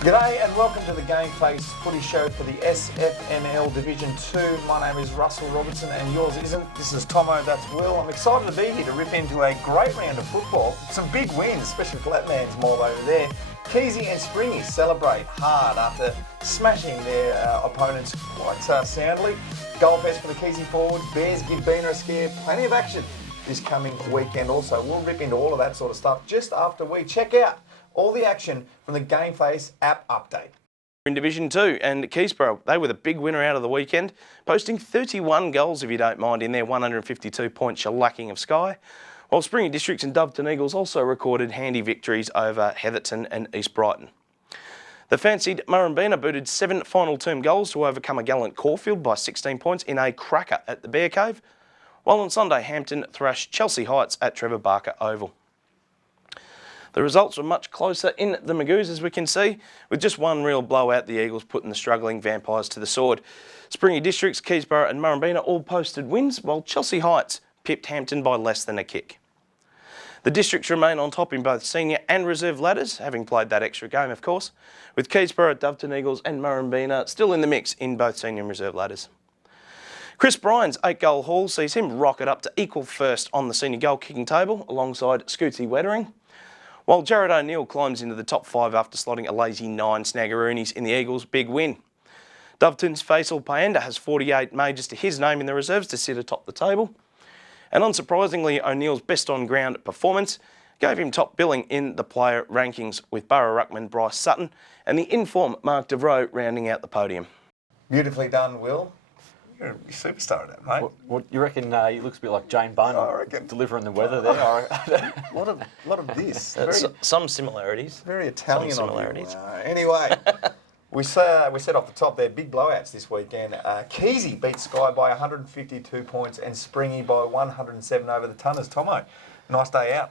G'day and welcome to the GameFace Footy Show for the SFNL Division 2. My name is Russell Robertson and yours isn't. This is Tomo, that's Will. I'm excited to be here to rip into a great round of football. Some big wins, especially for that man's mob over there. Keezy and Springy celebrate hard after smashing their opponents quite soundly. Goalfest for the Keezy forwards. Bears give Beaner a scare. Plenty of action this coming weekend also. We'll rip into all of that sort of stuff just after we check out all the action from the GameFace app update. In Division 2, and Keysborough, they were the big winner out of the weekend, posting 31 goals, if you don't mind, in their 152-point shellacking of Skye, while Springy Districts and Doveton Eagles also recorded handy victories over Heatherton and East Brighton. The fancied Murrumbina booted 7 final term goals to overcome a gallant Caulfield by 16 points in a cracker at the Bear Cave, while on Sunday Hampton thrashed Chelsea Heights at Trevor Barker Oval. The results were much closer in the Magoos, as we can see, with just one real blowout, the Eagles putting the struggling Vampires to the sword. Springy Districts, Keysborough and Murrumbina all posted wins, while Chelsea Heights pipped Hampton by less than a kick. The districts remain on top in both senior and reserve ladders, having played that extra game, of course, with Keysborough, Doveton Eagles and Murrumbina still in the mix in both senior and reserve ladders. Chris Bryan's 8-goal haul sees him rocket up to equal first on the senior goal kicking table alongside Scootsy Wettering, while Jared O'Neill climbs into the top 5 after slotting a lazy 9 snaggeroonies in the Eagles' big win. Doveton's Faisal Payenda has 48 majors to his name in the reserves to sit atop the table. And unsurprisingly, O'Neill's best on-ground performance gave him top billing in the player rankings, with Borough Ruckman Bryce Sutton and the in-form Mark Devroe rounding out the podium. Beautifully done, Will. You're a superstar at that, mate. What you reckon? He looks a bit like Jane Bono, I reckon. delivering the weather there. A lot of this. Some similarities. Very Italian. Some similarities. Anyway, we said off the top there, big blowouts this weekend. Keezy beat Skye by 152 points and Springy by 107 over the Tunners. Tomo, nice day out.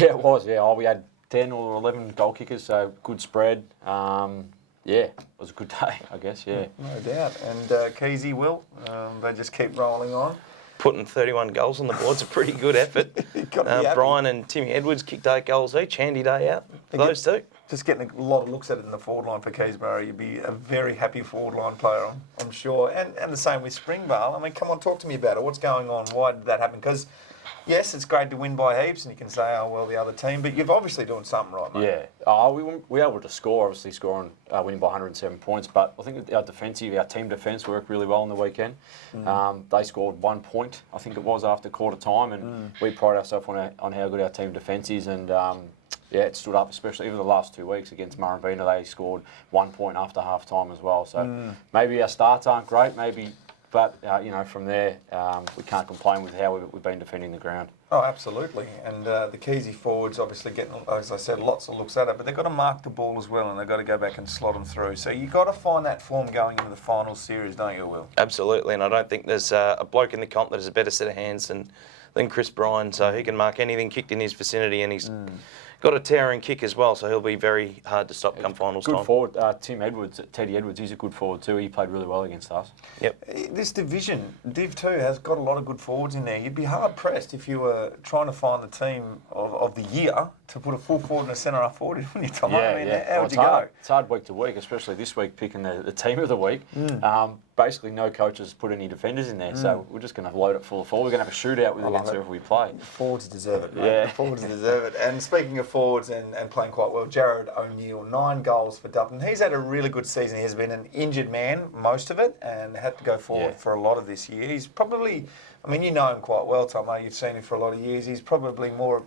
Yeah, it was. Yeah, we had 10 or 11 goal kickers, so good spread. Yeah, it was a good day, I guess, yeah. No doubt. And Keezy, Will, they just keep rolling on. Putting 31 goals on the board's a pretty good effort. Brian and Timmy Edwards kicked 8 goals each. Handy day out for those two. Just getting a lot of looks at it in the forward line for Keysborough. You'd be a very happy forward line player, I'm sure. And the same with Springvale. I mean, come on, talk to me about it. What's going on? Why did that happen? Because yes, it's great to win by heaps, and you can say, oh, well, the other team, but you're obviously doing something right, mate. Yeah. We were able to score, obviously winning by 107 points, but I think our team defence worked really well on the weekend. They scored 1 point, I think it was, after quarter time, and we pride ourselves on how good our team defence is, and it stood up, especially even the last 2 weeks against Murrumbina. They scored 1 point after half time as well. So maybe our starts aren't great, but from there, we can't complain with how we've been defending the ground. Oh, absolutely. And the Keezy forwards obviously getting, as I said, lots of looks at it, but they've got to mark the ball as well, and they've got to go back and slot them through. So you've got to find that form going into the final series, don't you, Will? Absolutely, and I don't think there's a bloke in the comp that has a better set of hands than Chris Bryan, so he can mark anything kicked in his vicinity, and he's got a towering kick as well, so he'll be very hard to stop come finals time. Good forward, Teddy Edwards, he's a good forward too. He played really well against us. Yep. This division, Div 2, has got a lot of good forwards in there. You'd be hard-pressed if you were trying to find the team of the year to put a full forward and a centre-half forward, wouldn't you, Tom? How would you go? It's hard week to week, especially this week picking the team of the week. Basically, no coaches put any defenders in there, so we're just going to load it full of forward. We're going to have a shootout with against whoever we play. Forwards deserve it, mate. Yeah. Forwards deserve it. And speaking of forwards and playing quite well, Jared O'Neill, 9 goals for Dublin. He's had a really good season. He has been an injured man most of it and had to go forward for a lot of this year. He's probably, I mean, you know him quite well, Tomo. You've seen him for a lot of years. He's probably more,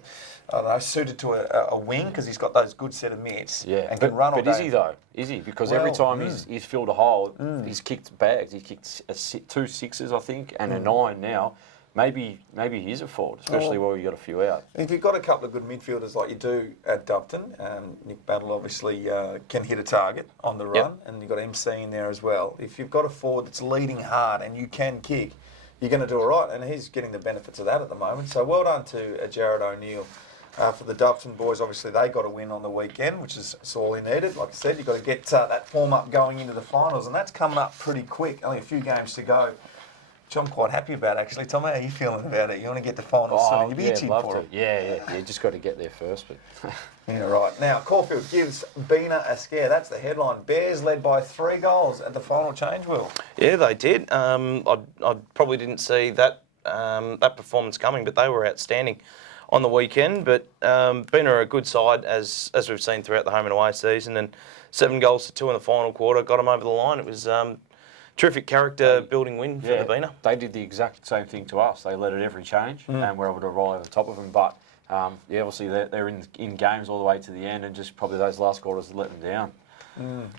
I don't know, suited to a wing because he's got those good set of mitts and can run all day. But is he though? Is he? Because every time he's filled a hole, he's kicked bags. He kicked 2 6s, I think, and a 9 now. Maybe he is a forward, especially where you got a few out. If you've got a couple of good midfielders like you do at Doveton, Nick Battle obviously can hit a target on the run, and you've got MC in there as well. If you've got a forward that's leading hard and you can kick, you're going to do all right, and he's getting the benefits of that at the moment. So well done to Jared O'Neill. For the Doveton boys, obviously they got a win on the weekend, which is all he needed. Like I said, you've got to get that form up going into the finals, and that's coming up pretty quick. Only a few games to go which I'm quite happy about, actually. Tommy, how are you feeling about it? You want to get the finals soon? You'd be itching for it. Yeah, just got to get there first. But Yeah, right. Now, Caulfield gives Bina a scare. That's the headline. Bears led by 3 goals at the final change, Will. Yeah, they did. I probably didn't see that that performance coming, but they were outstanding on the weekend. But Bina are a good side, as we've seen throughout the home and away season, and 7 goals to 2 in the final quarter got them over the line. It was terrific character building win for the Bina. They did the exact same thing to us. They led at every change and were able to roll over the top of them. But obviously they're in games all the way to the end, and just probably those last quarters let them down.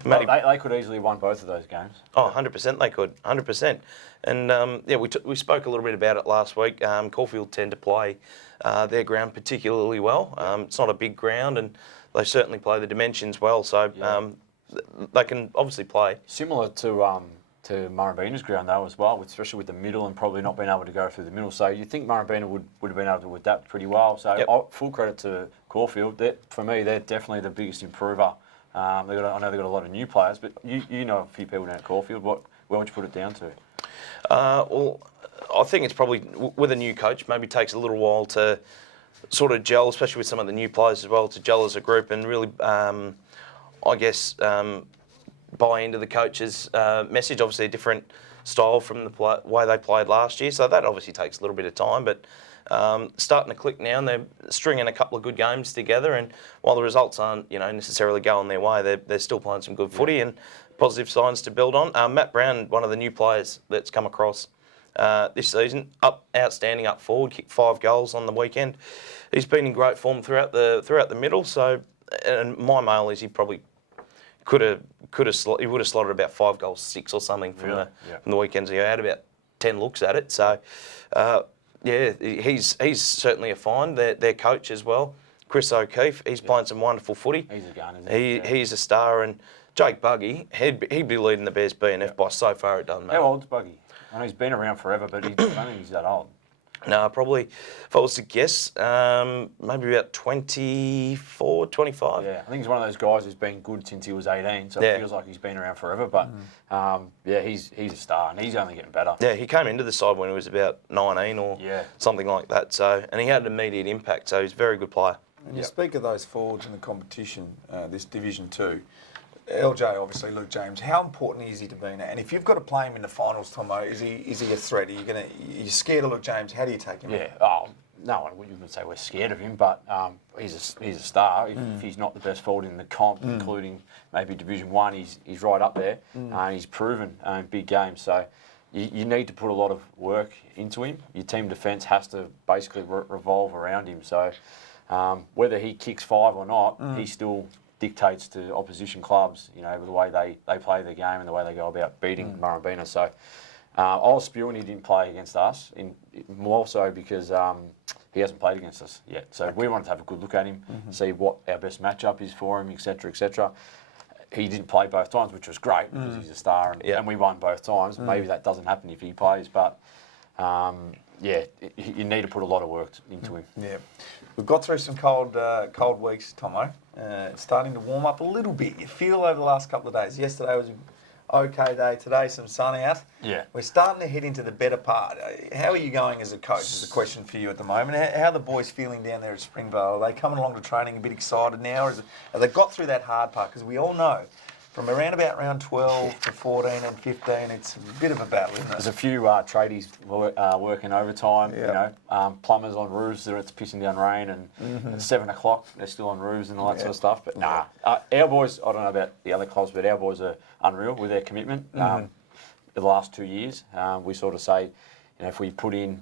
They could easily have won both of those games. Oh, 100% they could, 100%. And we spoke a little bit about it last week. Caulfield tend to play their ground particularly well. It's not a big ground, and they certainly play the dimensions well. So they can obviously play. Similar to Murrabeena's ground though as well, especially with the middle and probably not being able to go through the middle. So you think Murrabeena would have been able to adapt pretty well. So full credit to Caulfield. For me, they're definitely the biggest improver. I know they've got a lot of new players, but you know a few people down at Caulfield. Where would you put it down to? Well, I think it's probably with a new coach. Maybe takes a little while to sort of gel, especially with some of the new players as well, to gel as a group and really, I guess, buy into the coach's message. Obviously, a different style from the way they played last year, so that obviously takes a little bit of time. But starting to click now, and they're stringing a couple of good games together. And while the results aren't, necessarily going their way, they're still playing some good footy and positive signs to build on. Matt Brown, one of the new players that's come across this season, outstanding up forward, kicked 5 goals on the weekend. He's been in great form throughout the middle. So, and my mail is he probably he would have slotted about 5 goals, 6 or something from the weekends. He had about 10 looks at it. So, he's certainly a find. Their coach as well, Chris O'Keefe. He's playing some wonderful footy. He's a gun, isn't he? He's a star. And Jake Buggy, he'd be leading the Bears B&F by so far it doesn't matter. How old's Buggy? I know he's been around forever, but I don't think he's that old. No, probably, if I was to guess, maybe about 24, 25. Yeah, I think he's one of those guys who's been good since he was 18, so it feels like he's been around forever. But he's a star, and he's only getting better. Yeah, he came into the side when he was about 19 or something like that. So, and he had an immediate impact. So he's a very good player. And you speak of those forwards in the competition, this Division 2. LJ, obviously, Luke James. How important is he to Bina? And if you've got to play him in the finals, Tomo, is he a threat? Are you scared of Luke James? How do you take him? Yeah. No one would say we're scared of him, but he's a star. If he's not the best forward in the comp, including maybe Division 1, he's right up there. He's proven in big games. So you need to put a lot of work into him. Your team defence has to basically revolve around him. So whether he kicks 5 or not, he still dictates to opposition clubs, the way they play the game and the way they go about beating Murrabeenah. So I was spewing he didn't play against us, more so because he hasn't played against us yet. So we wanted to have a good look at him, see what our best matchup is for him, etc., etc. He didn't play both times, which was great because he's a star and we won both times. Maybe that doesn't happen if he plays, but you need to put a lot of work into him. Yeah. We've got through some cold weeks, Tomo. It's starting to warm up a little bit. You feel over the last couple of days. Yesterday was an okay day. Today, some sun out. Yeah. We're starting to head into the better part. How are you going as a coach is a question for you at the moment. How are the boys feeling down there at Springvale? Are they coming along to training a bit excited now? Or have they got through that hard part? Because we all know from around about round 12 to 14 and 15, it's a bit of a battle, isn't it? There's a few tradies working overtime, plumbers on roofs that it's pissing down rain, and at 7 o'clock they're still on roofs and all that sort of stuff. But our boys, I don't know about the other clubs, but our boys are unreal with their commitment. The last 2 years, we sort of say, if we put in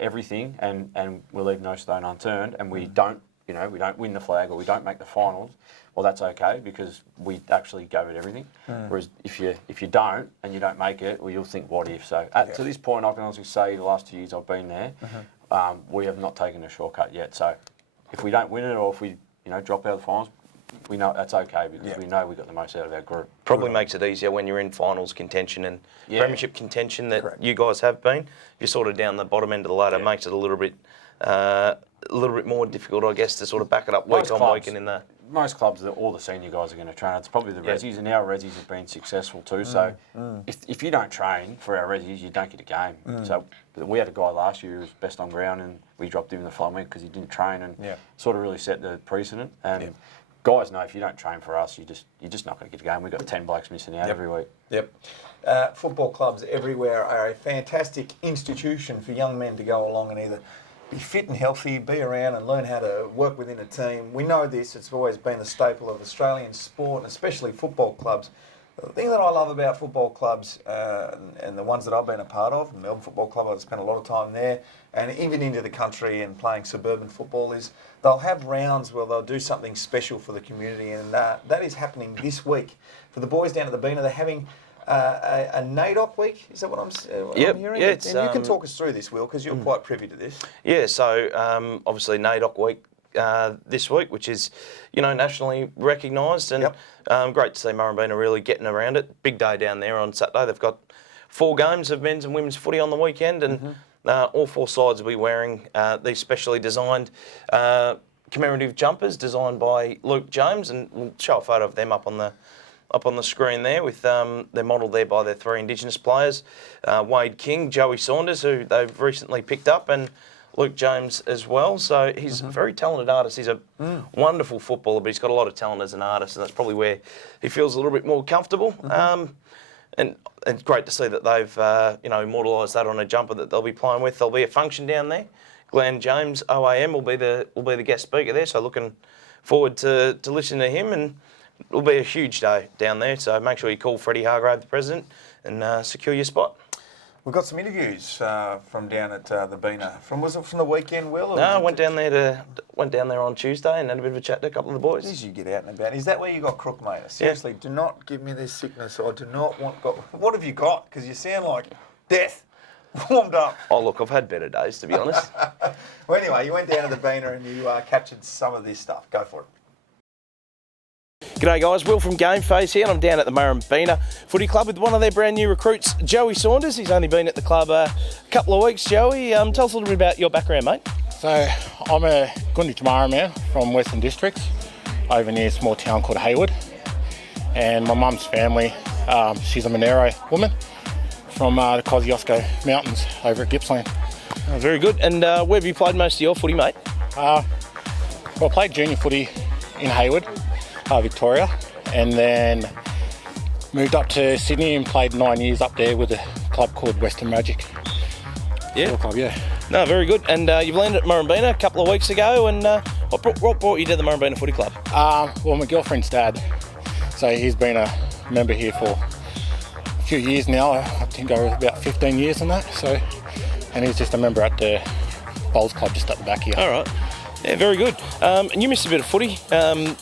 everything and we leave no stone unturned, and we don't win the flag or we don't make the finals, well, that's okay because we actually go with everything. Whereas if you don't and you don't make it, well, you'll think, what if? So to this point, I can honestly say the last 2 years I've been there, we have not taken a shortcut yet. So if we don't win it or if we drop out of the finals, we know that's okay because we know we got the most out of our group. Probably makes it easier when you're in finals contention and premiership contention that you guys have been. If you're sort of down the bottom end of the ladder, it makes it a little bit a little bit more difficult, I guess, to sort of back it up week on week and in the... Most clubs, all the senior guys are going to train. It's probably the resis, and our resis have been successful too. So if you don't train for our resis, you don't get a game. So we had a guy last year who was best on ground, and we dropped him in the following week because he didn't train, and sort of really set the precedent. And guys know if you don't train for us, you're just not going to get a game. We've got 10 blokes missing out every week. Football clubs everywhere are a fantastic institution for young men to go along and either be fit and healthy, be around and learn how to work within a team. We know this, it's always been the staple of Australian sport, and especially football clubs. The thing that I love about football clubs, and the ones that I've been a part of, Melbourne Football Club, I've spent a lot of time there, and even into the country and playing suburban football, is they'll have rounds where they'll do something special for the community, and that is happening this week. For the boys down at the Beena, they're having a NAIDOC week. Is that what I'm hearing? Yeah, and you can talk us through this, Will, because you're quite privy to this. Yeah, so obviously NAIDOC week this week, which is, nationally recognised, and great to see Murrumbeena really getting around it. Big day down there on Saturday. They've got 4 games of men's and women's footy on the weekend, and all 4 sides will be wearing these specially designed commemorative jumpers designed by Luke James, and we'll show a photo of them up on the screen there with they're modelled there by their 3 Indigenous players, Wade King, Joey Saunders, who they've recently picked up, and Luke James as well. So he's a very talented artist. He's a wonderful footballer, but he's got a lot of talent as an artist, and that's probably where he feels a little bit more comfortable. And it's great to see that they've immortalised that on a jumper that they'll be playing with. There'll be a function down there. Glenn James, OAM, will be the guest speaker there. So looking forward to listening to him, and it'll be a huge day down there. So make sure you call Freddie Hargrave, the president, and secure your spot. We've got some interviews from down at the Beena. Was it from the weekend, Will? No, I went down there on Tuesday and had a bit of a chat to a couple of the boys. As you get out and about. Is that where you got crook, mate? Seriously, do not give me this sickness. I do not want... What have you got? Because you sound like death. Warmed up. Oh, look, I've had better days, to be honest. Well, anyway, you went down to the Beena and you captured some of this stuff. Go for it. G'day guys, Will from GameFace here, and I'm down at the Murrumbeena Footy Club with one of their brand new recruits, Joey Saunders. He's only been at the club a couple of weeks. Joey, tell us a little bit about your background, mate. So, I'm a Gundi Tamara man from Western Districts, over near a small town called Hayward. And my mum's family, she's a Monero woman from the Kosciuszko Mountains over at Gippsland. Oh, very good. And where have you played most of your footy, mate? Well, I played junior footy in Hayward, Victoria, and then moved up to Sydney and played 9 years up there with a club called Western Magic. Yeah. Club, yeah. No, very good. And you've landed at Murrumbeena a couple of weeks ago, and what brought you to the Murrumbeena Footy Club? Well, my girlfriend's dad, so he's been a member here for a few years now. I think over about 15 years and that. So, and he's just a member at the Bowls Club just up the back here. All right. Yeah, very good. And you missed a bit of footy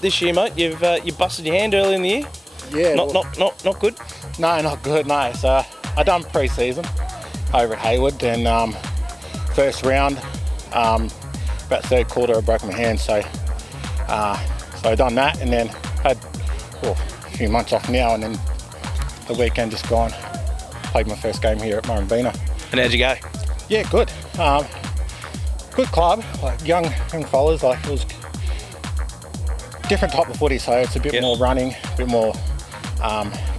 this year, mate. You busted your hand early in the year. Yeah. Not good. No, not good. No. So I done pre-season over at Hayward, and first round, about third quarter, I broke my hand. So I done that, and then had a few months off now, and then the weekend just gone. Played my first game here at Murrumbeena. And how'd you go? Yeah, good. Good club, like young fellas. Like, it was different type of footy, so it's a bit more running, a bit more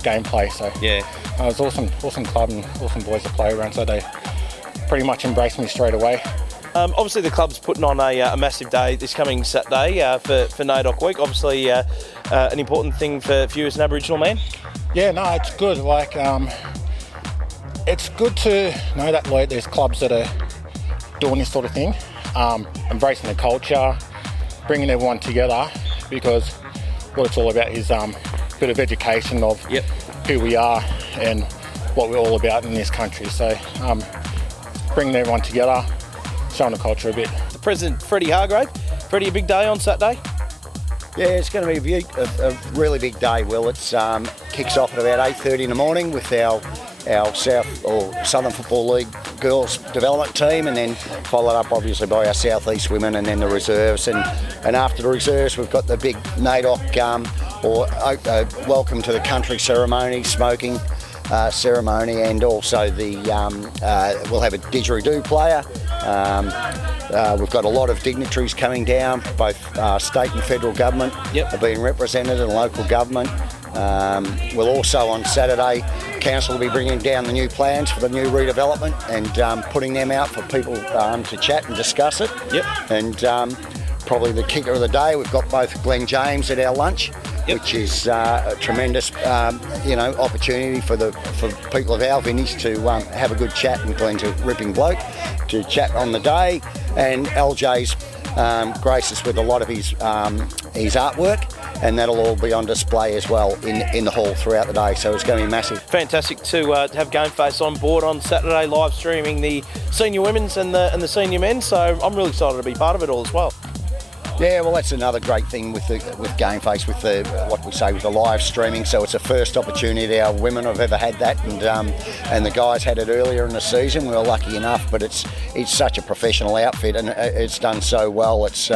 gameplay. So yeah, it was awesome club and awesome boys to play around. So they pretty much embraced me straight away. Obviously, the club's putting on a massive day this coming Saturday for NAIDOC week. Obviously, an important thing for you as an Aboriginal man. Yeah, no, it's good. Like, it's good to know that there's clubs that are doing this sort of thing, embracing the culture, bringing everyone together, because what it's all about is a bit of education of who we are and what we're all about in this country. So bringing everyone together, showing the culture a bit. The President, Freddie Hargrave. Freddie, a big day on Saturday? Yeah, it's going to be a really big day, Will. It kicks off at about 8:30 in the morning with our Southern Football League girls development team, and then followed up obviously by our Southeast women, and then the reserves, and after the reserves we've got the big NAIDOC welcome to the country ceremony, smoking, ceremony, and also we'll have a didgeridoo player. We've got a lot of dignitaries coming down, both state and federal government are being represented, and local government. We'll also on Saturday, council will be bringing down the new plans for the new redevelopment and putting them out for people to chat and discuss it. And probably the kicker of the day, we've got both Glenn James at our lunch, which is a tremendous, opportunity for people of our vintage to have a good chat, and Glenn's a ripping bloke, to chat on the day. And LJ's graced us with a lot of his artwork, and that'll all be on display as well in the hall throughout the day, so it's going to be massive. Fantastic to have GameFace on board on Saturday, live streaming the senior women's and the senior men, so I'm really excited to be part of it all as well. Yeah, well, that's another great thing with GameFace, with the live streaming. So it's the first opportunity our women have ever had that, and the guys had it earlier in the season. We were lucky enough, but it's such a professional outfit, and it's done so well. It's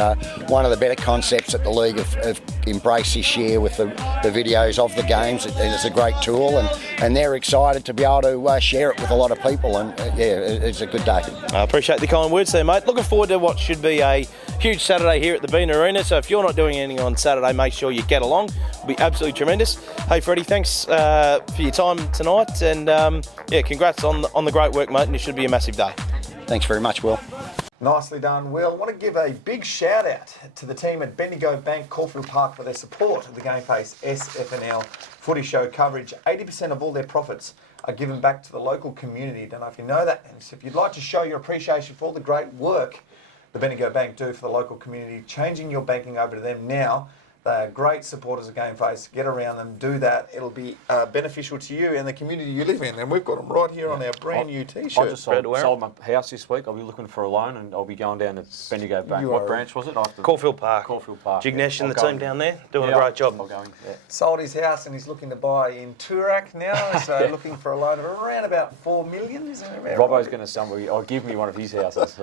one of the better concepts that the league have embraced this year with the videos of the games. It's a great tool, and they're excited to be able to share it with a lot of people. And it's a good day. I appreciate the kind words there, mate. Looking forward to what should be a huge Saturday here at the Bean Arena, so if you're not doing anything on Saturday, make sure you get along. It'll be absolutely tremendous. Hey Freddie, thanks for your time tonight, and congrats on the great work, mate, and it should be a massive day. Thanks very much, Will. Nicely done, Will. I want to give a big shout out to the team at Bendigo Bank Caulfield Park for their support of the GameFace SFNL Footy Show coverage. 80% of all their profits are given back to the local community. Don't know if you know that. And so if you'd like to show your appreciation for all the great work the Bendigo Bank do for the local community, changing your banking over to them now. They are great supporters of GameFace. Get around them, do that. It'll be beneficial to you and the community you live in. And we've got them right here on our brand new T-shirt. I just sold my house this week. I'll be looking for a loan, and I'll be going down to Bendigo Bank. What branch was it? Caulfield Park. Caulfield Park. Jignesh and the team down there doing a great job. Sold his house and he's looking to buy in Toorak now. So looking for a loan of around about 4 million. Isn't it about Robbo's going to give me one of his houses.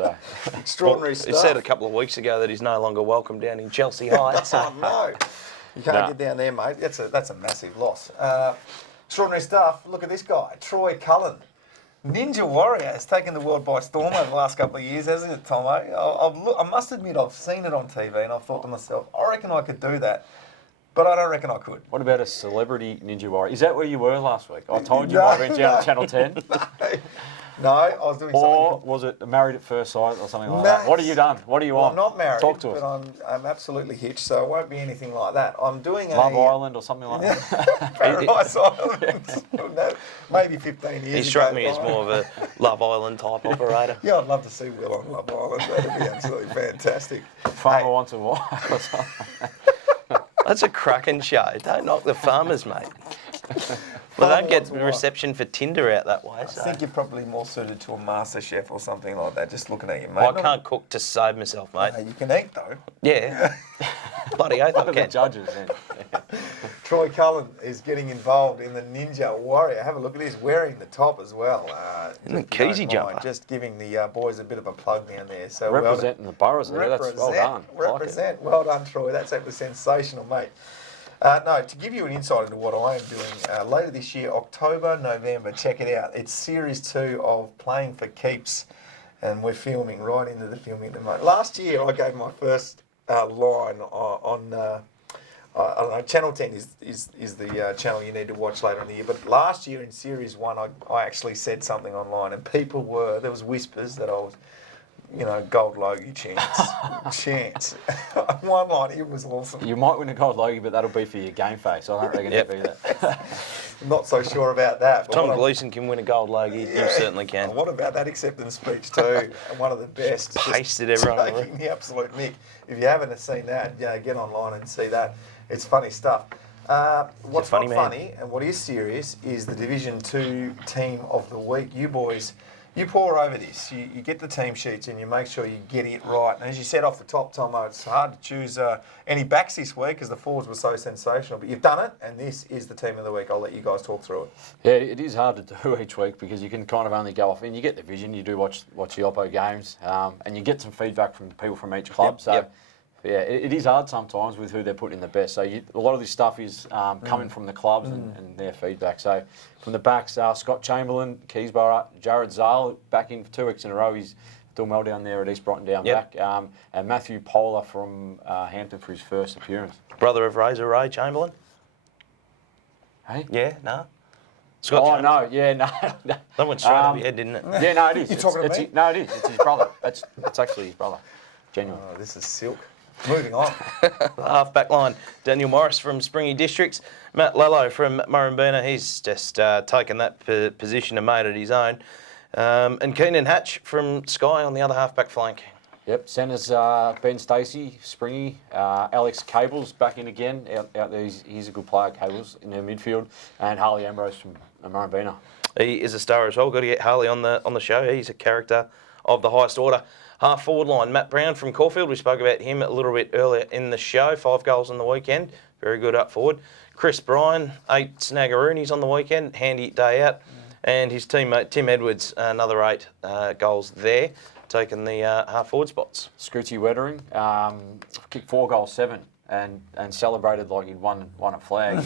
Extraordinary stuff. He said a couple of weeks ago that he's no longer welcome down in Chelsea Heights. Oh no. You can't get down there, mate. That's a massive loss. Extraordinary stuff. Look at this guy, Troy Cullen. Ninja Warrior has taken the world by storm over the last couple of years, hasn't it, Tomo? I must admit, I've seen it on TV and I've thought to myself, I reckon I could do that, but I don't reckon I could. What about a celebrity Ninja Warrior? Is that where you were last week? I told you I went down to Channel 10. No, I was doing something. Or was it Married at First Sight or something like that? What have you done? What do you want? I'm not married, Talk to us. but I'm absolutely hitched, so it won't be anything like that. I'm doing Love Island or something like that? Paradise Island. No, maybe 15 years ago. He struck me as more of a Love Island type operator. Yeah, I'd love to see Will on Love Island. That'd be absolutely fantastic. Farmer wants a wife or something. That's a cracking show. Don't knock the farmers, mate. Well, they don't get reception for Tinder out that way. So. I think you're probably more suited to a Master Chef or something like that, just looking at you, mate. I can't cook to save myself, mate. You can eat, though. Yeah. Bloody oath I The can. judges then. Troy Cullen is getting involved in the Ninja Warrior. Have a look at this, wearing the top as well. In the Keezy jumper. Just giving the boys a bit of a plug down there. So Representing the boroughs there, that's well done. Represent. Well done, Troy. That's sensational, mate. No, to give you an insight into what I am doing, later this year, October, November, check it out. It's Series 2 of Playing for Keeps, and we're filming right into the filming at the moment. Last year, I gave my first line on I don't know, Channel 10 is the channel you need to watch later in the year. But last year in Series 1, I actually said something online, and there was whispers that I was, gold Logie chance. One line, it was awesome. You might win a gold Logie, but that'll be for your GameFace. I don't reckon it'll be that. Not so sure about that. But Tom Gleeson can win a gold Logie. You certainly can. What about that acceptance speech too? One of the best. Pasted everyone. Taking the absolute mick. If you haven't seen that, get online and see that. It's funny stuff. What's not funny and what is serious is the Division 2 team of the week. You boys, you pore over this. You get the team sheets and you make sure you get it right. And as you said off the top, Tomo, it's hard to choose any backs this week because the forwards were so sensational. But you've done it, and this is the team of the week. I'll let you guys talk through it. Yeah, it is hard to do each week because you can kind of only go off. And you get the vision, you do watch the Oppo games, and you get some feedback from people from each club. Yeah, it is hard sometimes with who they're putting in the best. So a lot of this stuff is coming from the clubs and their feedback. So from the backs, Scott Chamberlain, Keysborough, Jared Zale, back in for 2 weeks in a row. He's doing well down there at East Brighton down back. And Matthew Polar from Hampton for his first appearance. Brother of Razor Ray Chamberlain? Hey? Yeah, no? Scott Oh, Chamberlain? no, yeah, no. That went straight up your head, didn't it? Yeah, no, it is. You talking to me? No, it is. It's his brother. It's actually his brother. Genuine. Oh, this is silk. Moving on. The half-back line, Daniel Morris from Springy Districts. Matt Lello from Murrumbina, he's just taken that position and made it his own. And Keenan Hatch from Skye on the other half-back flank. Yep, centres Ben Stacey, Springy, Alex Cables back in again. Out there, he's a good player, Cables, in their midfield. And Harley Ambrose from Murrumbina. He is a star as well. Got to get Harley on the show. He's a character of the highest order. Half forward line, Matt Brown from Caulfield. We spoke about him a little bit earlier in the show. 5 goals on the weekend. Very good up forward. Chris Bryan, 8 snaggeroonies on the weekend. Handy day out. And his teammate Tim Edwards, another 8 goals there, taking the half forward spots. Scooty Wettering, kicked 4 goals, 7, and celebrated like he'd won a flag.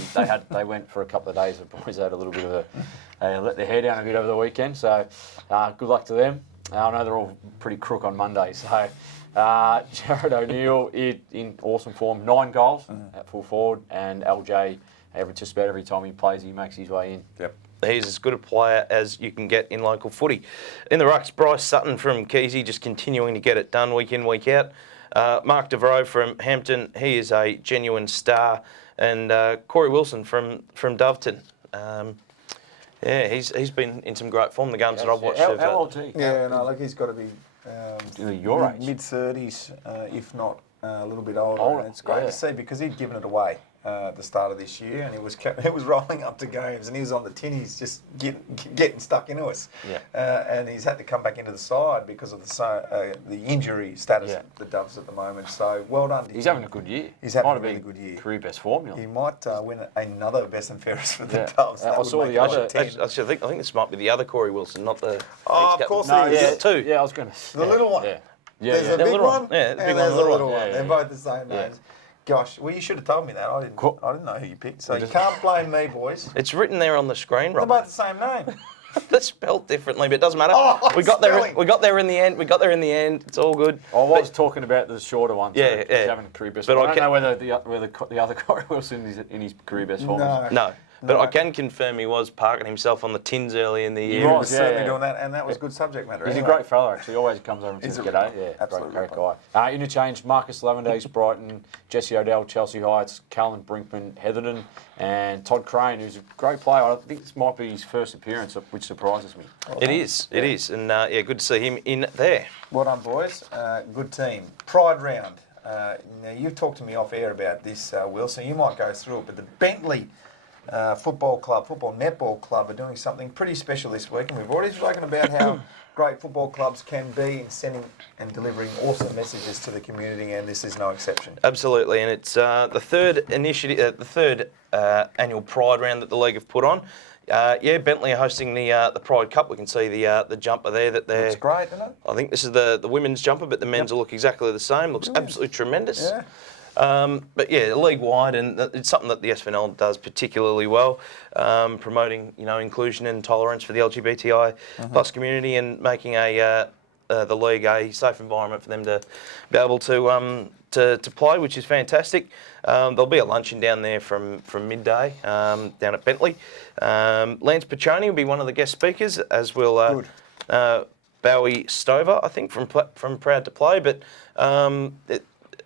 They went for a couple of days. The boys had a little bit of let their hair down a bit over the weekend. So good luck to them. I know they're all pretty crook on Monday. So Jared O'Neill in awesome form, 9 goals at full forward, and LJ just about every time he plays, he makes his way in. Yep. He's as good a player as you can get in local footy. In the rucks, Bryce Sutton from Keysy, just continuing to get it done week in, week out. Mark Devereaux from Hampton, he is a genuine star. And Corey Wilson from Doveton. He's been in some great form, the games that I've watched. How old is he? Yeah, no, look, he's got to be your age. mid-30s, if not a little bit older. And it's great to see because he'd given it away at the start of this year, and he was rolling up to games, and he was on the tinnies, just getting stuck into us. Yeah. And he's had to come back into the side because of the injury status of the Doves at the moment. So well done to him. He's having a good year. He's having Might a really good year. Career best formula. He might win another best and fairest for the Doves. I saw the other. I think this might be the other Corey Wilson, not the. Oh, of course No, it is. yeah, There's 2. Yeah, I was going to. The little one. Yeah. There's a The big little one, one. Yeah, the big and one, there's the a little little one. Yeah, They're both the same names. Gosh, well, you should have told me that. I didn't know who you picked. So you can't blame me, boys. It's written there on the screen, They're Rob. both the same name. They're spelled differently, but it doesn't matter. Oh, we got there. spelling. We got there in the end. It's all good. I was talking about the shorter one. Yeah, He's yeah. having career best. But I don't know whether the other Corey Wilson is in his career best form. No. But I can confirm he was parking himself on the tins early in the year. He was Yeah, certainly yeah. doing that, and that was good subject matter. He's anyway. a great fella, actually. He always comes over and He's says a g'day. ripper. Yeah, Absolute great ripper. guy. Interchange, Marcus Lavender, East Brighton, Jesse Odell, Chelsea Heights, Callan Brinkman, Heatherton, and Todd Crane, who's a great player. I think this might be his first appearance, which surprises me. It is. And good to see him in there. Well done, boys. Good team. Pride round. Now, you've talked to me off air about this, Wilson. You might go through it, but the Bentley football netball club are doing something pretty special this week, and we've already spoken about how great football clubs can be in sending and delivering awesome messages to the community, and this is no exception. Absolutely, and it's the third initiative, the third annual Pride round that the league have put on. Bentley are hosting the Pride Cup. We can see the jumper there that they're. It's great, isn't it? I think this is the women's jumper, but the men's will look exactly the same. Looks absolutely tremendous. Yeah. League-wide, and it's something that the SFNL does particularly well, promoting inclusion and tolerance for the LGBTI plus community, and making the league a safe environment for them to be able to play, which is fantastic. There'll be a luncheon down there from midday down at Bentley. Lance Piccioni will be one of the guest speakers, as will Bowie Stover, I think, from Proud to Play, but.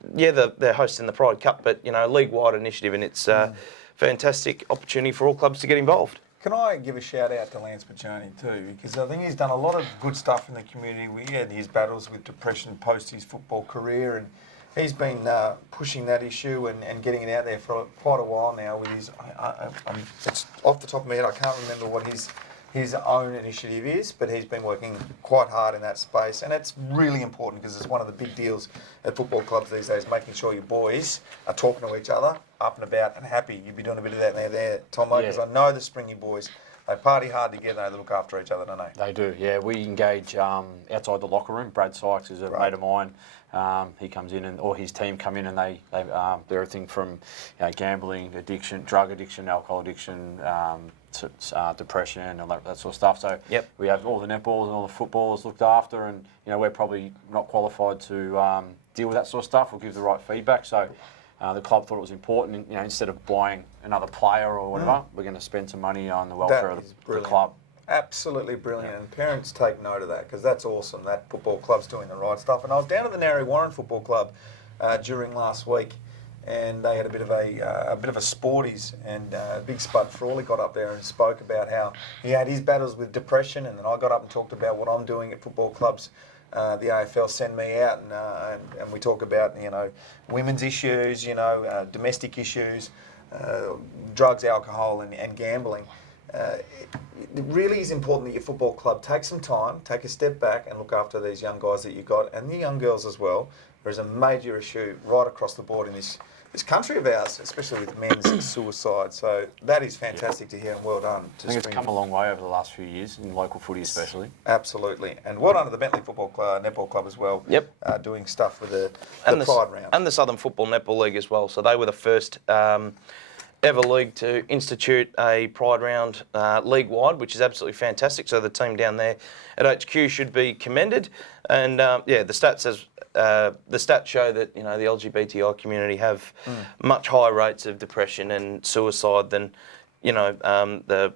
They're hosting the Pride Cup, but league-wide initiative, and it's a fantastic opportunity for all clubs to get involved. Can I give a shout out to Lance Piccioni too, because I think he's done a lot of good stuff in the community. We had his battles with depression post his football career, and he's been pushing that issue and getting it out there for quite a while now. With his, it's off the top of my head, I can't remember what his own initiative is, but he's been working quite hard in that space, and it's really important because it's one of the big deals at football clubs these days, making sure your boys are talking to each other, up and about and happy. You'd be doing a bit of that there, Tomo, because I know the Springy boys They party hard together. They look after each other, don't they? They do, yeah. We engage outside the locker room. Brad Sykes is a mate of mine. He comes in, or his team come in, and they do everything from gambling, addiction, drug addiction, alcohol addiction, depression, and that sort of stuff. So we have all the netballers and all the footballers looked after, and we're probably not qualified to deal with that sort of stuff or give the right feedback. So the club thought it was important. Instead of buying another player or whatever, we're going to spend some money on the welfare of the club. Absolutely brilliant, and parents take note of that because that's awesome. That football club's doing the right stuff. And I was down at the Narry Warren Football Club during last week, and they had a bit of a sporties, and Big Spud Frawley got up there and spoke about how he had his battles with depression, and then I got up and talked about what I'm doing at football clubs. The AFL send me out, and we talk about women's issues, domestic issues, drugs, alcohol, and gambling. It really is important that your football club take some time, take a step back and look after these young guys that you've got and the young girls as well. There is a major issue right across the board in this country of ours, especially with men's suicide. So that is fantastic to hear, and well done. I think it's come a long way over the last few years, in local footy especially. Absolutely. And well done to the Bentley Football Club, Netball Club as well. Yep. Doing stuff with the Pride round. And the Southern Football Netball League as well. So they were the first ever league to institute a Pride round league-wide, which is absolutely fantastic. So the team down there at HQ should be commended. And the stats show that the LGBTI community have much higher rates of depression and suicide than the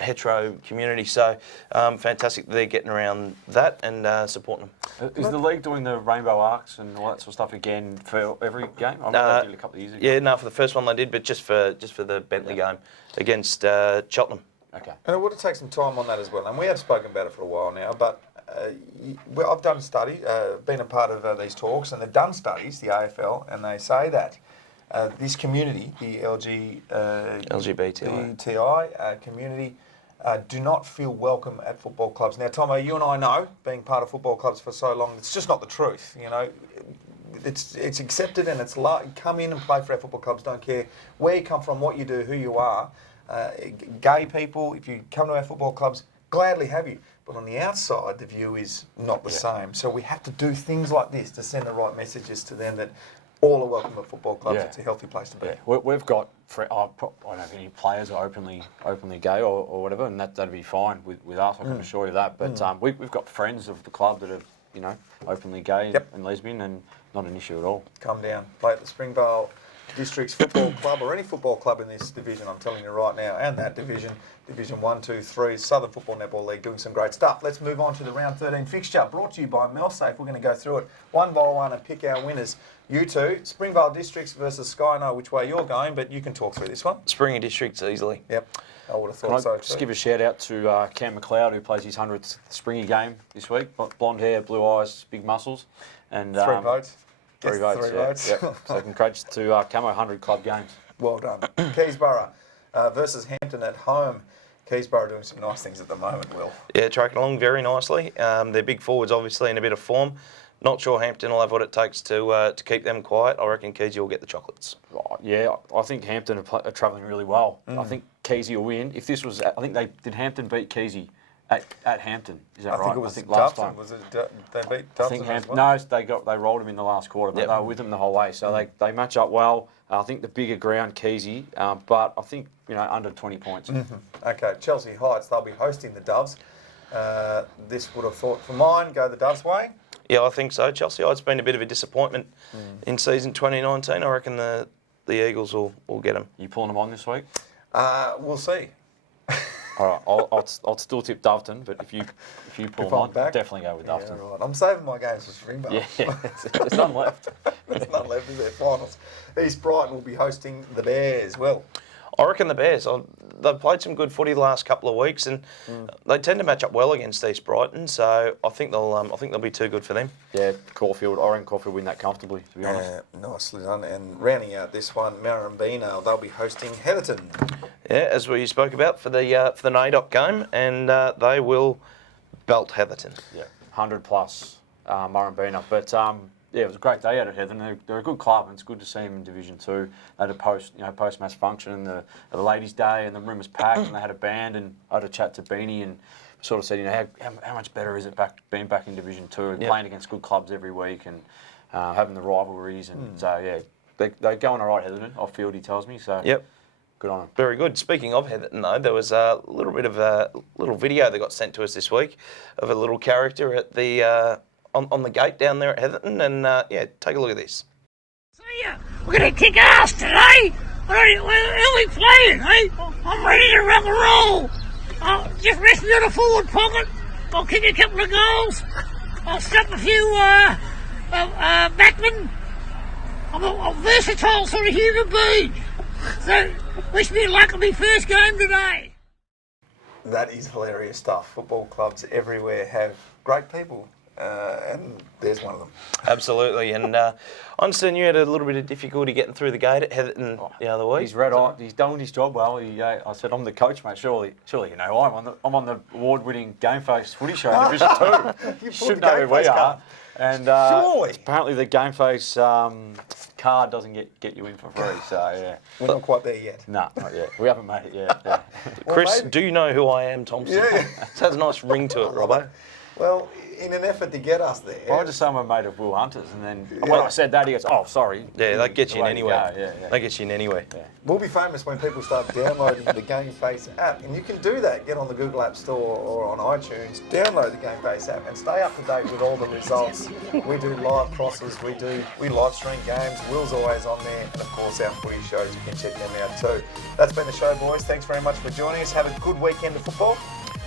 hetero community. So fantastic that they're getting around that and supporting them. Is the league doing the rainbow arcs and all that sort of stuff again for every game? I remember they did it a couple of years ago. Yeah, no, for the first one they did, but just for the Bentley game against Cheltenham. Okay. And it would take some time on that as well. And we have spoken about it for a while now, but I've done study, been a part of these talks, and they've done studies, the AFL, and they say that this community, the LGBTI community, do not feel welcome at football clubs. Now, Tomo, you and I know, being part of football clubs for so long, it's just not the truth. It's accepted, and it's come in and play for our football clubs. Don't care where you come from, what you do, who you are. Gay people, if you come to our football clubs, gladly have you. But on the outside, the view is not the same. So we have to do things like this to send the right messages to them that all are welcome at football clubs. It's a healthy place to be. Yeah. We've got, I don't know if any players are openly gay or whatever, and that'd be fine with us, I can assure you that. But we've got friends of the club that are, openly gay and lesbian, and not an issue at all. Come down, play at the Springvale Districts Football Club or any football club in this division, I'm telling you right now, and that division, Division 1, 2, 3, Southern Football Netball League, doing some great stuff. Let's move on to the round 13 fixture, brought to you by Melsafe. We're going to go through it one by one and pick our winners. You two, Springvale Districts versus Sky. I know which way you're going, but you can talk through this one. Springy Districts easily. Yep, I would have thought so too. Just give a shout out to Cam McLeod, who plays his 100th Springy game this week. Blonde hair, blue eyes, big muscles. And 3 votes. Three votes. Yep. So congrats to Camo 100 club games. Well done. Keysborough versus Hampton at home. Keysborough doing some nice things at the moment, Will. Yeah, tracking along very nicely. They're big forwards, obviously, in a bit of form. Not sure Hampton will have what it takes to keep them quiet. I reckon Keysy will get the chocolates. Yeah, I think Hampton are travelling really well. I think Keysy will win. If this was, I think did Hampton beat Keysy at Hampton? Is that right? I think it was last Dufton. time. Was it they beat Dufton? I think Hampton. No, they rolled him in the last quarter, but they were with them the whole way. So they match up well. I think the bigger ground, Keysy, but I think under 20 points. Okay, Chelsea Heights, they'll be hosting the Doves. This would have thought, for mine, go the Doves' way. Yeah, I think so. Chelsea Heights been a bit of a disappointment in season 2019. I reckon the Eagles will get them. You pulling them on this week? We'll see. All right, I'll still tip Doveton, but if you pull them on, definitely go with Doveton. Yeah, right. I'm saving my games for Springvale. Yeah, there's none left. There's none left, is there? Finals. East Brighton will be hosting the Bears. Well, I reckon the Bears. They've played some good footy the last couple of weeks, and they tend to match up well against East Brighton. So I think they'll be too good for them. Yeah, Caulfield. I reckon Caulfield win that comfortably, to be honest. Nicely done. And rounding out this one, Marrambina, they'll be hosting Heatherton. Yeah, as we spoke about for the NAIDOC game, and they will belt Heatherton. Yeah, 100 plus Murrumbina. But it was a great day out at Heatherton. They're a good club, and it's good to see them in Division 2. They had a post-match function and the Ladies' Day, and the room was packed, and they had a band, and I had a chat to Beanie and sort of said, how much better is it being back in Division 2 and playing against good clubs every week and having the rivalries, and so they're going all right, Heatherton. Off field, he tells me. So good on them. Very good. Speaking of Heatherton, though, there was a little bit of a little video that got sent to us this week of a little character at the on the gate down there at Heatherton, and take a look at this. See ya. We're gonna kick ass today. Who are we playing, eh? I'm ready to rock and roll. Just rest me on the forward pocket. I'll kick a couple of goals. I'll stop a few backmen. I'm a versatile sort of human being. So, wish me luck on my first game today. That is hilarious stuff. Football clubs everywhere have great people, and there's one of them. Absolutely, and I understand you had a little bit of difficulty getting through the gate at Heatherton the other week. He's red-eyed. He's done his job well. I said, I'm the coach, mate. Surely you know I'm on the award-winning GameFace Footy Show in Division 2. You should know who we are. And surely. Apparently the GameFace card doesn't get you in for free. So yeah, We're not quite there yet. no, not yet. We haven't made it yet. Yeah. Chris, maybe. do you know who I am, Thompson? Yeah. It has a nice ring to it, Robbo. Well, in an effort to get us there. I just say I'm a mate of Will Hunter's, and then when I said that, he goes, "Oh, sorry." Yeah, they get you in Away anywhere. go, yeah. They get you in anywhere. Yeah. We'll be famous when people start downloading the GameFace app, and you can do that. Get on the Google App Store or on iTunes, download the GameFace app, and stay up to date with all the results. We do live crosses, we live stream games. Will's always on there, and of course our footy shows. You can check them out too. That's been the show, boys. Thanks very much for joining us. Have a good weekend of football.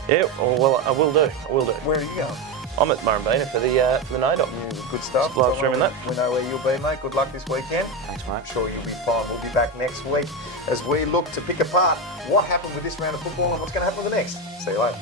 Yeah, well, I will do. Where are you going? I'm at Murrumbina for the NAIDOC. Good stuff. Live streaming that. We know where you'll be, mate. Good luck this weekend. Thanks, mate. I'm sure you'll be fine. We'll be back next week as we look to pick apart what happened with this round of football and what's going to happen with the next. See you later.